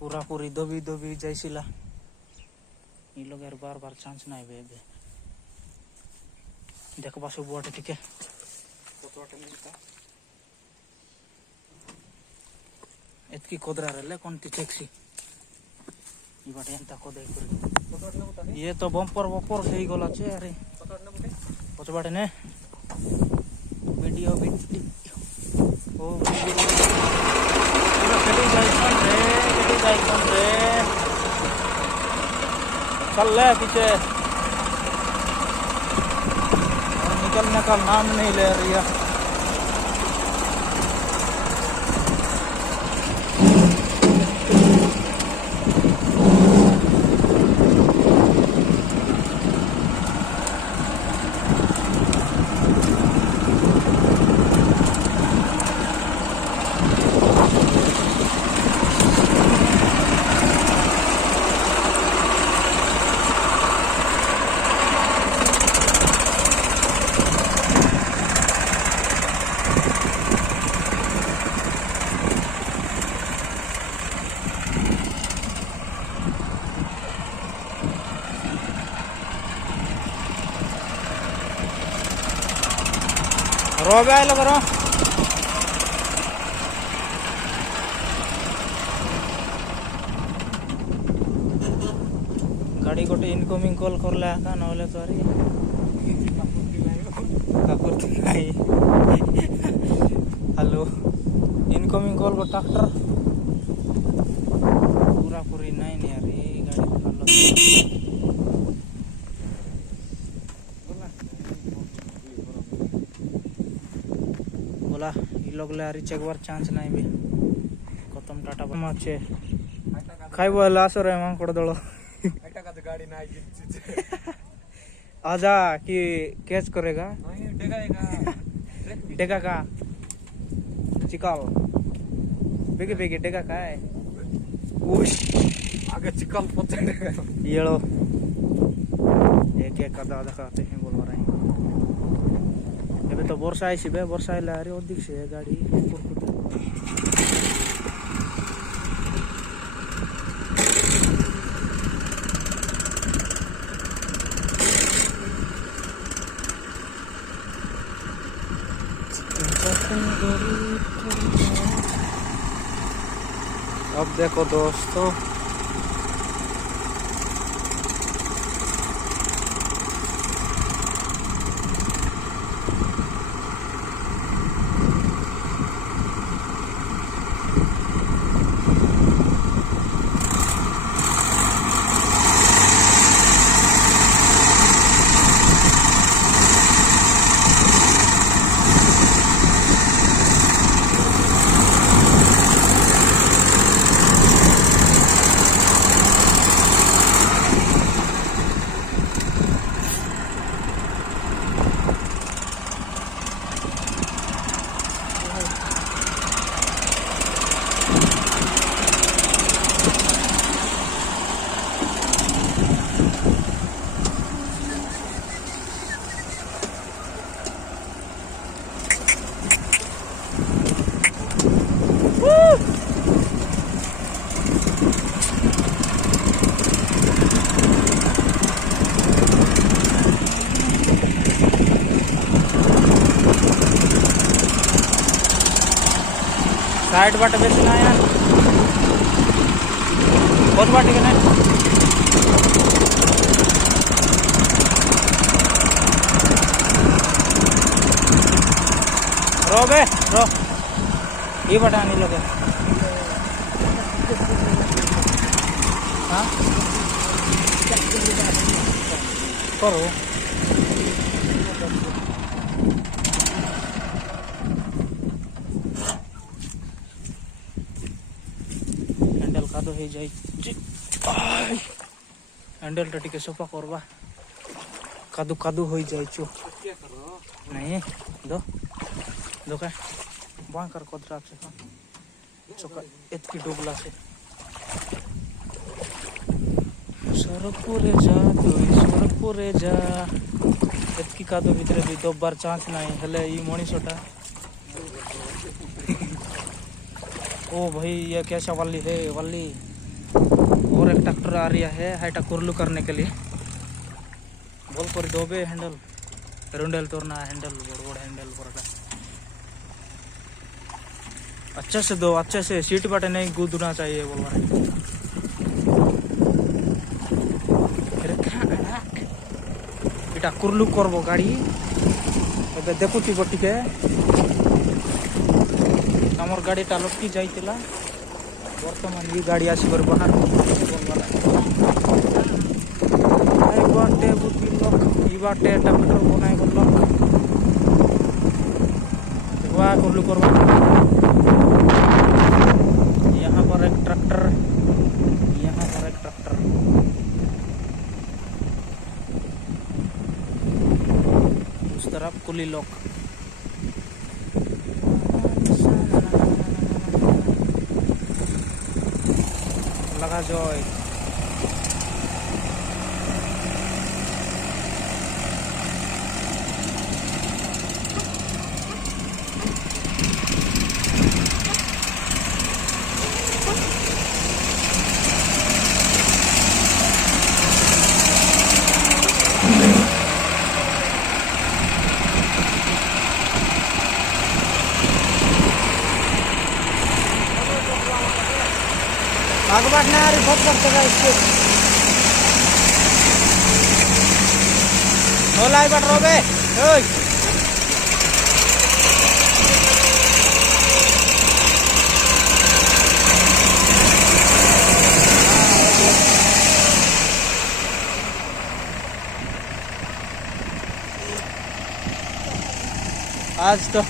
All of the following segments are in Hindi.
पूरा पूरी दबी दबी जाइसिला इ लोग यार बार बार चांस नहीं बे देखबा सब वाटे टिके एतकी कोदरा रहले कोन ती टैक्सी इ बाटे एंता कोदे करी ये तो बम्पर बम्पर हेई गला छे अरे पछ बाटे ने वीडियो ओ पूरा कटी जाई सन रे चल ले पीछे और निकलने का नाम नहीं ले रही है रोबे आइलो करो गाड़ी गोटे इनकमिंग कॉल करले आका नहले तो अरे काकुर नहीं हेलो इनकमिंग कॉल को ट्रैक्टर पूरा पूरी नहीं नहीं यार ये गाड़ी हेलो बोला इ लोग ले आरी चेकबार चांस नहीं बे खत्म टाटा माचे खाइबो लासो रे मां कोड दळो ऐटा का गाड़ी ना आजा कि कैच करेगा डेगा का चिकल बेगे बेगे डेगा का है उश आगे चिकल पते येलो एक एक कदा दिखाते हैं बोल रहे हैं तो वर्षा आई बे वर्षा आइला अरे अधिक से गाड़ी अब देखो दोस्तों साइड बाट बेसी ना यार बहुत बाटी के रो बे रो ये बटा नहीं लगे हाँ करो हो जाए हैंडल टा टिके सफा करवा कादू कादू हो जाए नहीं दो दो का बांकर कोदरा से चोका एतकी डुबला से सरपुरे जा सरपुरे जा एतकी कादू भितर भी दबार चांस नहीं हेले ये मनीषटा ओ भाई ये कैसा वाली है वाली और एक ट्रैक्टर आ रहा है हाइटा कुरलू करने के लिए बोल कर दोबे हैंडल रुंडल तोड़ना हैंडल बड़ बड़ हैंडल पड़ेगा अच्छे से दो अच्छे से सीट बटे नहीं कूदना चाहिए बोल रहे इटा कुरलू करबो गाड़ी एबे देखुती बटिके हमर गाड़ी टा लटकी जाइतिला वर्तमान ये गाड़ी आसी कर बाहर आई बाटे बुती लोक ई बाटे ट्रैक्टर बनाए कर लोक वा कुरलू करबो यहाँ पर एक ट्रैक्टर यहाँ पर एक ट्रैक्टर उस तरफ कुली लोक लगा जॉय आगे बढ़ना है बहुत करते हैं इसको नो लाई बढ़ रोबे ओए आज तो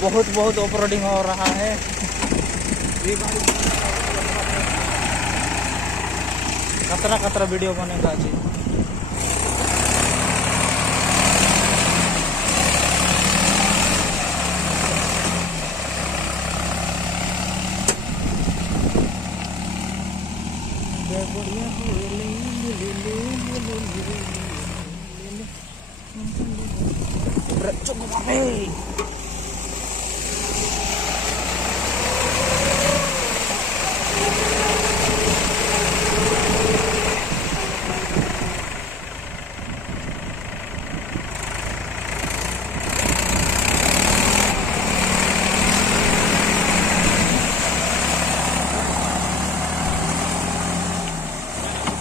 बहुत ऑफ रोडिंग हो रहा है खतरा वीडियो बनेगा जी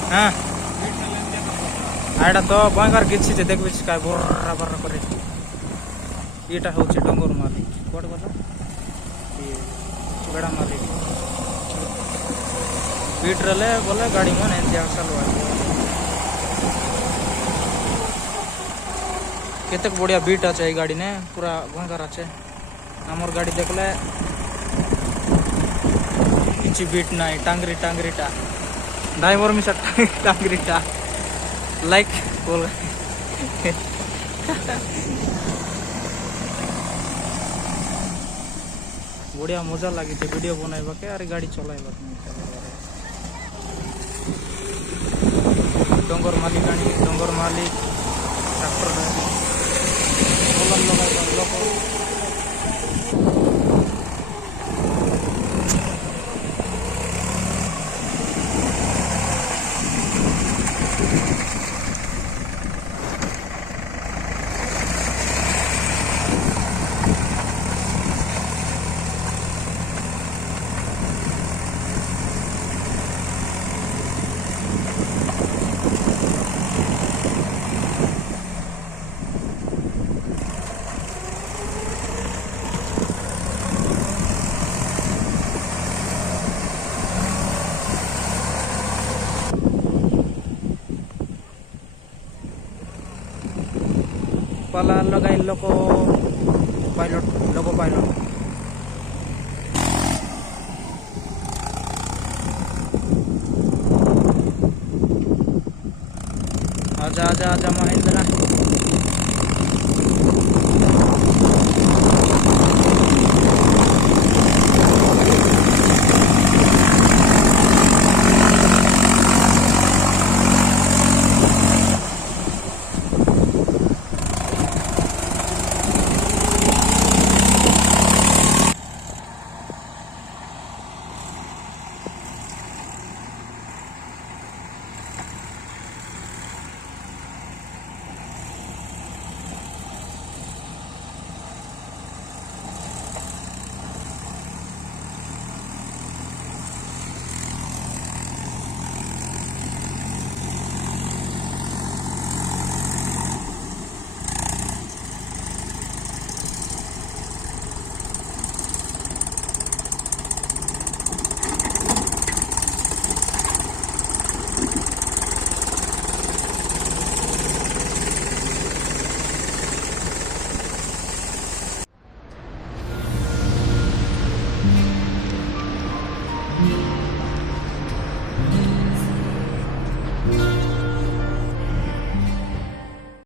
हाँ आड़ा तो भयंकर गिच्छी देख काय बर्रा बर्रा करे ये हूँ डोंगर माली कौट गला ये बेड़ा माली बीट रे बोले गाड़ी मन एंती चलवा केतक बढ़िया बीट अच्छे गाड़ी ने पूरा भयंकर अच्छे आमर गाड़ी देखले किसी बीट ना टांगरी टांगरीटा ड्राइवर मिसा टांगरीटा लाइक बोल बढ़िया मजा लगी थे वीडियो बनाइबा के अरे गाड़ी चलाइबा डोंगर मालिक ट्रैक्टर लोक पाला लगाई लोको पायलट आजा आजा आजा महिंद्रा